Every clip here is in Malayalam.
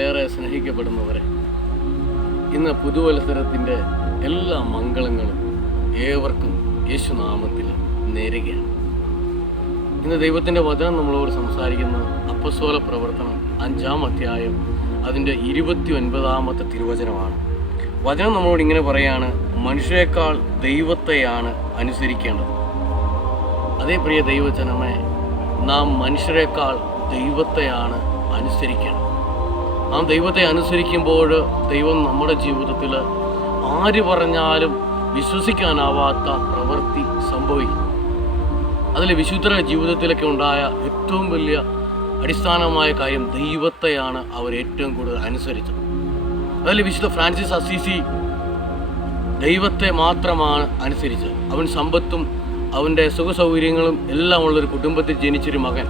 ഏറെ സ്നേഹിക്കപ്പെടുന്നവരെ, ഇന്ന് പുതുവത്സരത്തിൻ്റെ എല്ലാ മംഗളങ്ങളും ഏവർക്കും യേശുനാമത്തിൽ നേരുകയാണ്. ഇന്ന് ദൈവത്തിൻ്റെ വചനം നമ്മളോട് സംസാരിക്കുന്ന അപ്പസ്തോല പ്രവർത്തനം 5-ാം അധ്യായം അതിൻ്റെ 29-ാമത്തെ തിരുവചനമാണ്. വചനം നമ്മളോട് ഇങ്ങനെ പറയാണ്: മനുഷ്യരെക്കാൾ ദൈവത്തെയാണ് അനുസരിക്കേണ്ടത്. അതേ പ്രിയ ദൈവജനമേ, നാം മനുഷ്യരെക്കാൾ ദൈവത്തെയാണ് അനുസരിക്കേണ്ടത്. നാം ദൈവത്തെ അനുസരിക്കുമ്പോൾ ദൈവം നമ്മുടെ ജീവിതത്തിൽ ആര് പറഞ്ഞാലും വിശ്വസിക്കാനാവാത്ത പ്രവൃത്തി സംഭവിക്കും. അതിൽ വിശുദ്ധരുടെ ജീവിതത്തിലൊക്കെ ഉണ്ടായ ഏറ്റവും വലിയ അടിസ്ഥാനമായ കാര്യം ദൈവത്തെയാണ് അവർ ഏറ്റവും കൂടുതൽ അനുസരിച്ചത്. അതിൽ വിശുദ്ധ ഫ്രാൻസിസ് അസീസി ദൈവത്തെ മാത്രമാണ് അനുസരിച്ചത്. അവൻ സമ്പത്തും അവൻ്റെ സുഖസൗകര്യങ്ങളും എല്ലാം ഉള്ളൊരു കുടുംബത്തിൽ ജനിച്ചൊരു മകൻ,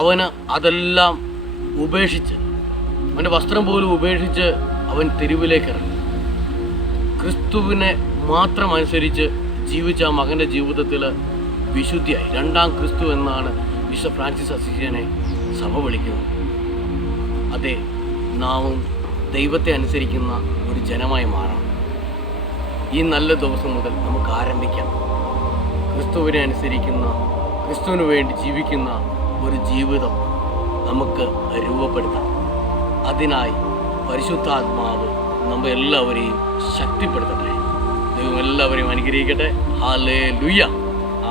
അവന് അതെല്ലാം ഉപേക്ഷിച്ച്, അവൻ്റെ വസ്ത്രം പോലും ഉപേക്ഷിച്ച് അവൻ തെരുവിലേക്ക് ഇറങ്ങി. ക്രിസ്തുവിനെ മാത്രം അനുസരിച്ച് ജീവിച്ച ആ മകൻ്റെ ജീവിതത്തിൽ വിശുദ്ധിയായി. 2-ാം ക്രിസ്തു എന്നാണ് വിശുദ്ധ ഫ്രാൻസിസ് അസീസിനെ സഭ വിളിക്കുന്നത്. അതെ, നാമും ദൈവത്തെ അനുസരിക്കുന്ന ഒരു ജനമായി മാറണം. ഈ നല്ല ദിവസം മുതൽ നമുക്ക് ആരംഭിക്കാം. ക്രിസ്തുവിനെ അനുസരിക്കുന്ന, ക്രിസ്തുവിന് വേണ്ടി ജീവിക്കുന്ന ഒരു ജീവിതം നമുക്ക് രൂപപ്പെടുത്താം. അതിനായി പരിശുദ്ധാത്മാവ് നമ്മെ എല്ലാവരെയും ശക്തിപ്പെടുത്തട്ടെ. ദൈവം എല്ലാവരെയും അനുഗ്രഹിക്കട്ടെ. ഹല്ലേലൂയ.